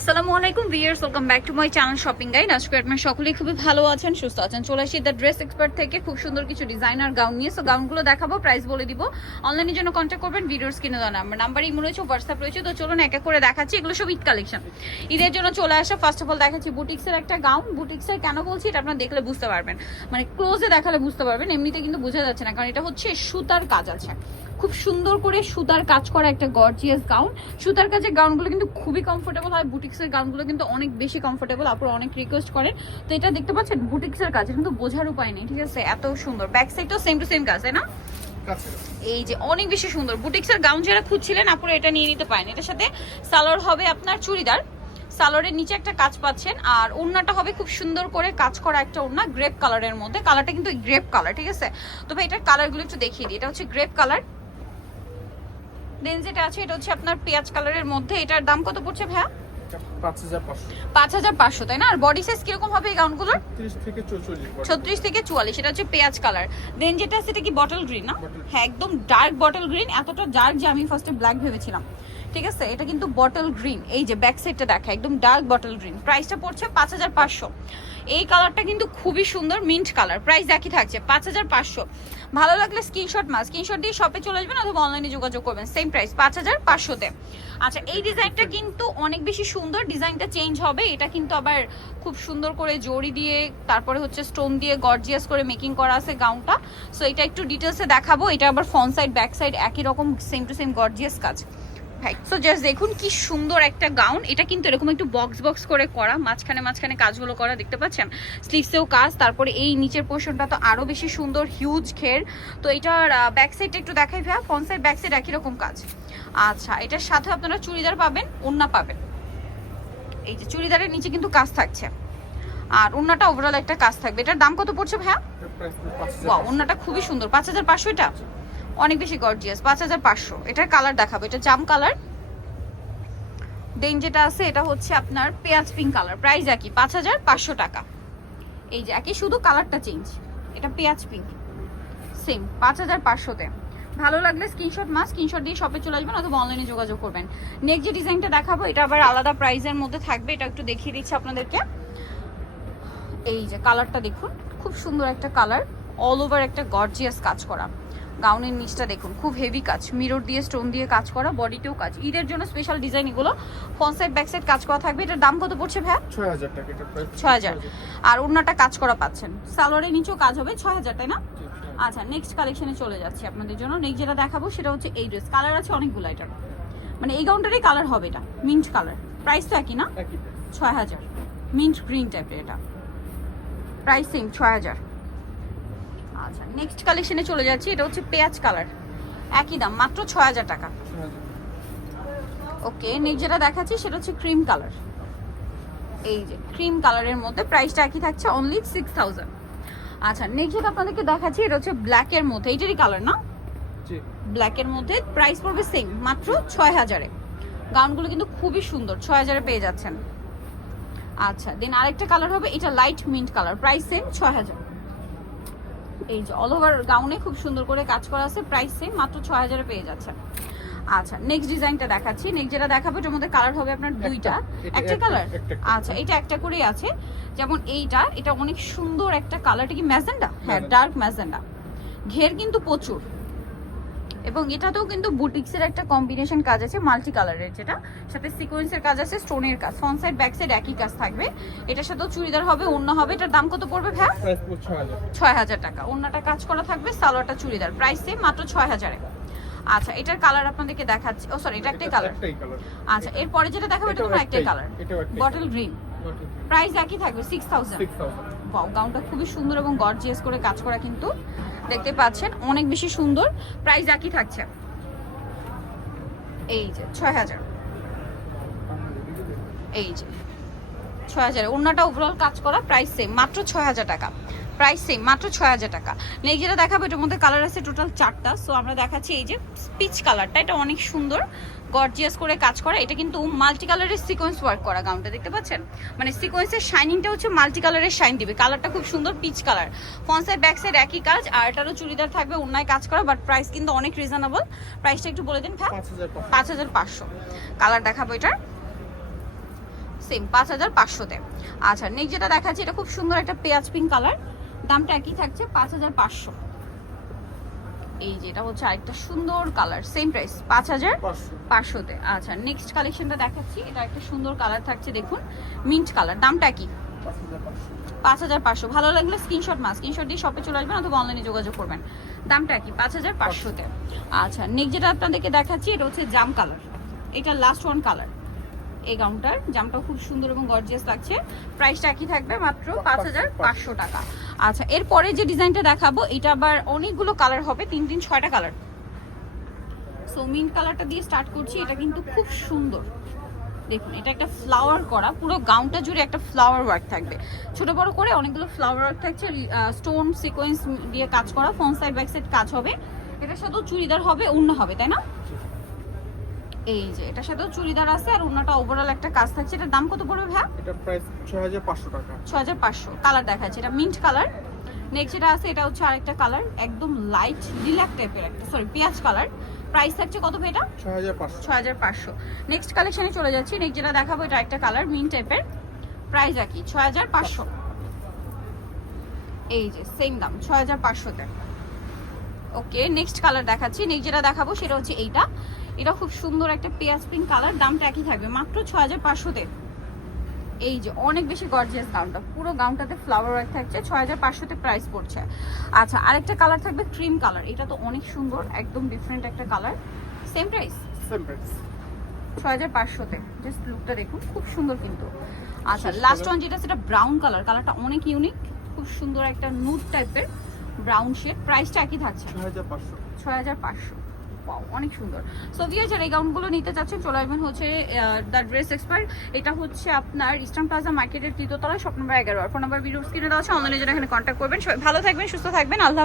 আসসালামু আলাইকুম viewers welcome back to my channel shopping guide আজকে আপনারা সকলেই খুবই ভালো আছেন, সুস্থ আছেন। চলে আসি দ্য ড্রেস এক্সপার্ট থেকে, খুব সুন্দর কিছু ডিজাইনার গাউন নিয়ে। সো গাউনগুলো দেখাবো প্রাইস বলে দিব। অনলাইনের জন্য কন্ট্যাক্ট করবেন, ভিডিওর স্ক্রিনে দেওয়া নাম্বার নাম্বার ইমো রয়েছে হোয়াটসঅ্যাপ রয়েছে। তো চলুন এক এক করে দেখাচ্ছি, এগুলো সব ঈদ কালেকশন ঈদের জন্য চলে আসা ফার্স্ট অফ অল দেখাচ্ছি বুটিক্সের একটা গাউন বুটিক্সের কেন বলছি, এটা আপনারা দেখলে বুঝতে পারবেন। মানে ক্লোজে দেখালে বুঝতে পারবেন, এমনিতে কিন্তু বোঝা যাচ্ছে না। কারণ এটা হচ্ছে সুতার কাজ আছে খুব সুন্দর করে সুতার কাজ করা একটা গর্জিয়াস গাউন সুতার কাজের গাউনগুলো কিন্তু খুবই কমফোর্টেবল হয়। বুটিক্সের গাউনগুলো কিন্তু অনেক বেশি কমফোর্টেবল আপনারা অনেক রিকোয়েস্ট করেন। তো এটা দেখতে পাচ্ছেন বুটিক্সের কাজ কিন্তু বোঝার উপায় নেই ঠিক আছে? এত সুন্দর। ব্যাক সাইডটাও সেম টু সেম কাজ তাই না? এই যে অনেক বেশি সুন্দর। বুটিক্সের গাউন যারা খুঁজছিলেন আপনারা এটা নিয়ে নিতে পারেন। এটার সাথে সালোয়ার হবে আপনার চুড়িদার। সালোয়ারের নিচে একটা কাজ পাচ্ছেন আর ওড়নাটা হবে খুব সুন্দর করে কাজ করা একটা ওড়না গ্রেপ কালারের মধ্যে। কালারটা কিন্তু গ্রেপ কালার ঠিক আছে? তো ভাই এটার কালারগুলো একটু দেখিয়ে দিই। এটা হচ্ছে গ্রেপ কালার দেন যেটা আছে এটা হচ্ছে আপনার পেঁয়াজ কালারের মধ্যে। এটার দাম কত পড়ছে ভাইয়া? পাঁচ হাজার পাঁচশো। তাই না? আর বডি সাইজ কীরকম হবে এই গাউনগুলোর ছত্রিশ থেকে চুয়াল্লিশ এটা হচ্ছে পেঁয়াজ কালার। দেন যেটা সেটা কি বটল গ্রিন না? হ্যাঁ একদম ডার্ক বটল গ্রিন এতটা ডার্ক যে আমি ফার্স্টে ব্ল্যাক ভেবেছিলাম। ঠিক আছে? এটা কিন্তু বটল গ্রিন এই যে ব্যাক সাইডটা দেখা একদম ডার্ক বটল গ্রিন প্রাইসটা পড়ছে পাঁচ হাজার পাঁচশো। এই কালারটা কিন্তু খুবই সুন্দর মিন্ট কালার প্রাইস একই থাকছে পাঁচ হাজার পাঁচশো। ভালো লাগলে স্ক্রিনশট মাস স্ক্রিনশট দিয়ে শপে চলে আসবেন অথবা অনলাইনে যোগাযোগ করবেন। সেম প্রাইস পাঁচ হাজার পাঁচশোতে। আচ্ছা এই ডিজাইনটা কিন্তু অনেক বেশি সুন্দর। ডিজাইনটা চেঞ্জ হবে। এটা কিন্তু আবার খুব সুন্দর করে জড়ি দিয়ে তারপরে হচ্ছে স্টোন দিয়ে গর্জিয়াস করে মেকিং করা আছে গাউনটা সো এটা একটু ডিটেলসে দেখাবো। এটা আবার ফ্রন্ট সাইড ব্যাক সাইড একই রকম সেম টু সেম গর্জিয়াস কাজ। ভাই সো জাস্ট দেখুন কি সুন্দর একটা গাউন এটা কিন্তু এরকম একটু বক্স বক্স করে করা মাঝখানে মাঝখানে কাজগুলো করা দেখতে পাচ্ছেন? স্লিভসেও কাজ তারপরে এই নিচের পোর্শনটা তো আরও বেশি সুন্দর হিউজ ঘের। তো এটার ব্যাক সাইডটা একটু দেখাই ভাইয়া ফ্রন্ট সাইড ব্যাক সাইড একই রকম কাজ। আচ্ছা এটার সাথে আপনারা চুড়িদার পাবেন ওন্না পাবেন। এই যে চুড়িদারের নিচে কিন্তু কাজ থাকছে। আর ওন্নাটা ওভারঅল একটা কাজ থাকবে। এটার দাম কত পড়ছে ভাইয়া? ওন্নাটা খুবই সুন্দর। পাঁচ হাজার পাঁচশো এটা? অনেক বেশি গর্জিয়াস পাঁচ হাজার পাঁচশো। এটার কালার দেখাবো। এটা জাম কালার দেন যেটা আছে, এটা হচ্ছে আপনার পেঁয়াজ পিঙ্ক কালার প্রাইস একই, পাঁচ হাজার পাঁচশো টাকা। এই যে একই, শুধু কালারটা চেঞ্জ এটা পেঁয়াজ পিঙ্ক সেম পাঁচ হাজার পাঁচশোতে। ভালো লাগলে স্ক্রিনশট মাস স্ক্রিনশট দিয়ে শপে চলে আসবেন অথবা অনলাইনে যোগাযোগ করবেন। নেক্সট যে ডিজাইনটা দেখাবো, এটা আবার আলাদা প্রাইসের মধ্যে থাকবে। এটা একটু দেখিয়ে দিচ্ছি আপনাদেরকে। এই যে কালারটা দেখুন, খুব সুন্দর একটা কালার অল ওভার একটা গর্জিয়াস কাজ করা। গাউনের নিচটা দেখুন খুব হেভি কাজ। মিরর দিয়ে স্টোন দিয়ে কাজ করা বডিতেও কাজ। ঈদের জন্য স্পেশাল ডিজাইন এগুলো। ফ্রন্ট সাইড ব্যাক সাইড কাজ করা থাকবে। এটার দাম কত পড়ছে ভাই ছয় হাজার টাকা ছয় হাজার। আর অন্যটা কাজ করা পাচ্ছেন। সালোয়ারের নিচেও কাজ হবে ছয় হাজার তাই না? আচ্ছা নেক্সট কালেকশনে চলে যাচ্ছি আপনাদের জন্য। নেক্সট যেটা দেখাবো সেটা হচ্ছে এই ড্রেস কালার আছে অনেকগুলো এটার। মানে এই গাউনটারই কালার হবে এটা মিন্ট কালার প্রাইস তো একই না? ছয় হাজার। মিন্ট গ্রিন টাইপের এটা। প্রাইস সেম ছয় হাজার। আচ্ছা নেক্সট কালেকশনে চলে যাচ্ছি এটা হচ্ছে পেঁয়াজ কালার একই দাম মাত্র ছয় হাজার টাকা। ওকে নেক্সট যেটা দেখাচ্ছি সেটা হচ্ছে ক্রিম কালার এই যে ক্রিম কালারের মধ্যে প্রাইসটা একই থাকছে অনলি সিক্স থাউজেন্ড আচ্ছা নেক্সট যেটা আপনাদেরকে দেখাচ্ছি এটা হচ্ছে ব্ল্যাকের মধ্যে এইটারই কালার না? জি। ব্ল্যাকের মধ্যে প্রাইস পড়বে সেম মাত্র ছয় হাজারে। গাউনগুলো কিন্তু খুবই সুন্দর ছয় হাজারে পেয়ে যাচ্ছেন। আচ্ছা দেন আরেকটা কালার হবে এটা light mint colour price same ছয় হাজার। এই যে অল ওভার গাউনে খুব সুন্দর করে কাজ করা আছে প্রাইস সেম মাত্র ছয় হাজারে পেয়ে যাচ্ছে আচ্ছা নেক্সট ডিজাইনটা দেখাচ্ছি। নেক্সট যেটা দেখাবো এটার মধ্যে কালার হবে আপনার দুইটা। একটা কালার। আচ্ছা এটা একটা করেই আছে। যেমন এইটা এটা অনেক সুন্দর একটা কালার এটা কি ম্যাজেন্ডা? হ্যাঁ ডার্ক ম্যাজেন্ডা। ঘের কিন্তু প্রচুর। এবং এটাতেও কিন্তু বুটিক্সের একটা কম্বিনেশন কাজ আছে মাল্টি কালারের যেটা। সাথে সিকোয়েন্সের কাজ আছে স্টোনের কাজ। ফ্রন্ট সাইড ব্যাক সাইড একই কাজ থাকবে। এটার সাথেও চুড়িদার হবে অন্য হবে। এটার দাম কত পড়বে পড়ছে ছয় হাজার। টাকা। অন্যটা কাজ করা থাকবে সালোয়ারটা চুড়িদার। প্রাইস সেম মাত্র ছয় হাজারে। আচ্ছা এটার কালার আপনাদেরকে দেখাচ্ছি। ও সরি এটা একটাই কালার আচ্ছা এরপরে যেটা দেখাবো এটা তোমার একটাই, কালার বটল গ্রিন প্রাইস একই থাকবে সিক্স থাউজেন্ড গাউনটা খুবই সুন্দর এবং গর্জিয়াস করে কাজ করা কিন্তু দেখতে পাচ্ছেন অনেক বেশি সুন্দর প্রাইস একই থাকছে। এই যে ছয় হাজার। এই যে ছয় হাজার। অন্যটা ওভারঅল কাজ করা প্রাইস সেম মাত্র ছয় হাজার টাকা। প্রাইস সেম মাত্র ছয় হাজার টাকা। নেক্সট যেটা দেখাবো এটার মধ্যে কালার আছে টোটাল চারটা। সো আমরা দেখাচ্ছি এই যে স্পিচ কালারটা এটা অনেক সুন্দর গর্জিয়াস করে কাজ করা। এটা কিন্তু মাল্টি কালারের সিকোয়েন্স ওয়ার্ক করা গাউনটা দেখতে পাচ্ছেন? মানে সিকোয়েন্সের শাইনিংটা হচ্ছে মাল্টি কালারের শাইন দিবে। কালারটা খুব সুন্দর peach colour front side back side একই কাজ আর এটারও চুড়িদার থাকবে অন্যায় কাজ করা বাট প্রাইস কিন্তু অনেক রিজনেবল প্রাইসটা একটু বলে দিন হ্যাঁ? পাঁচ পাঁচ হাজার পাঁচশো। কালার দেখাবো এটার। সেম পাঁচ হাজার পাঁচশোতে। আচ্ছা নেক্সট যেটা দেখাচ্ছি এটা খুব সুন্দর একটা পেঁয়াজ পিঙ্ক কালার দামটা একই থাকছে পাঁচ হাজার পাঁচশো। এই যেটা হচ্ছে আরেকটা সুন্দর কালার সেম প্রাইস পাঁচ হাজার পাঁচশো। পাঁচশোতে। আচ্ছা নেক্সট কালেকশনটা দেখাচ্ছি। এটা একটা সুন্দর কালার থাকছে দেখুন মিন্ট কালার দামটা কি পাঁচ হাজার পাঁচশো। পাঁচ হাজার পাঁচশো। ভালো লাগলে স্ক্রিনশট মাস স্ক্রিনশট দিয়ে শপে চলে আসবেন অথবা অনলাইনে যোগাযোগ করবেন। দামটা কি পাঁচ হাজার পাঁচশোতে। আচ্ছা নেক্সট যেটা আপনাদেরকে দেখাচ্ছি এটা হচ্ছে জাম কালার এটা লাস্ট ওয়ান কালার এই গাউনটার। জামটাও খুব সুন্দর এবং গর্জিয়াস লাগছে। প্রাইসটা একই থাকবে মাত্র পাঁচ হাজার পাঁচশো। টাকা। আচ্ছা এরপরে যে ডিজাইনটা দেখাবো এটা আবার অনেকগুলো কালার হবে তিন তিন ছয়টা কালার সো মিন্ট কালারটা দিয়ে স্টার্ট করছি এটা কিন্তু খুব সুন্দর। দেখুন এটা একটা ফ্লাওয়ার করা পুরো গাউনটা জুড়ে একটা ফ্লাওয়ার ওয়ার্ক থাকবে। ছোট বড় করে অনেকগুলো ফ্লাওয়ার ওয়ার্ক থাকছে স্টোন সিকোয়েন্স দিয়ে কাজ করা ফ্রন্ট সাইড ব্যাক সাইড কাজ হবে। এটার সাথেও চুড়িদার হবে অন্য হবে তাই না? এই যে এটার সাথেও চুড়িদার আছে আর অন্যটা ওভারঅল একটা কাজ থাকছে। এটার দাম কত পড়বে ভাই এটা প্রাইস ছয় হাজার পাঁচশো টাকা। ছ হাজার পাঁচশো। কালার দেখাচ্ছে এটা মিন্ট কালার নেক্সট যেটা আছে এটা হচ্ছে আরেকটা কালার একদম লাইট লিলাক টাইপের একটা সরি পেঁয়াজ কালার প্রাইস থাকছে কত ভাই এটা? ছয় হাজার পাঁচশো। ছ হাজার পাঁচশো নেক্সট কালেকশনে চলে যাচ্ছি। নেক্সট যেটা দেখাবো এটা একটা কালার মিন টাইপের প্রাইস একই ছ হাজার পাঁচশো। এই যে সেম দাম ছ হাজার পাঁচশোতে। ওকে নেক্সট কালার দেখাচ্ছি। নেক্সট যেটা দেখাবো সেটা হচ্ছে এইটা। এটা খুব সুন্দর একটা পেঁয়াজ পিঙ্ক কালার দামটা একই থাকবে। মাত্র ছ হাজার পাঁচশোতে। এই যে অনেক বেশি গর্জিয়াস গাউনটা। পুরো গাউনটাতে ফ্লাওয়ার ওয়ার্ক থাকছে ছ হাজার পাঁচশোতে প্রাইস পড়ছে। আচ্ছা আরেকটা কালার থাকবে ক্রিম কালার এটা তো অনেক সুন্দর একদম ডিফারেন্ট একটা colour same price same price ছ হাজার পাঁচশোতে। জাস্ট লুকটা দেখুন খুব সুন্দর কিন্তু। আচ্ছা লাস্ট। ওয়ান যেটা সেটা ব্রাউন কালার কালারটা অনেক ইউনিক খুব সুন্দর একটা নুড টাইপের ব্রাউন শেড প্রাইসটা একই থাকছে। ছয় হাজার পাঁচশো। ছয় হাজার পাঁচশো। অনেক সুন্দর। সো দিয়ে যারা এই গাউনগুলো নিতে চাচ্ছেন, চলে আসবেন হচ্ছে দ্য ড্রেস এক্সপার্ট এটা হচ্ছে আপনার ইস্টার্ন প্লাজা মার্কেটের তৃতীয়তলা শপ নম্বর এগারো। আর ফোন নাম্বার ভিডিও স্ক্রিনে দেওয়া আছে অনলাইনে যারা এখানে কন্ট্যাক্ট করবেন ভালো থাকবেন, সুস্থ থাকবেন, আল্লাহ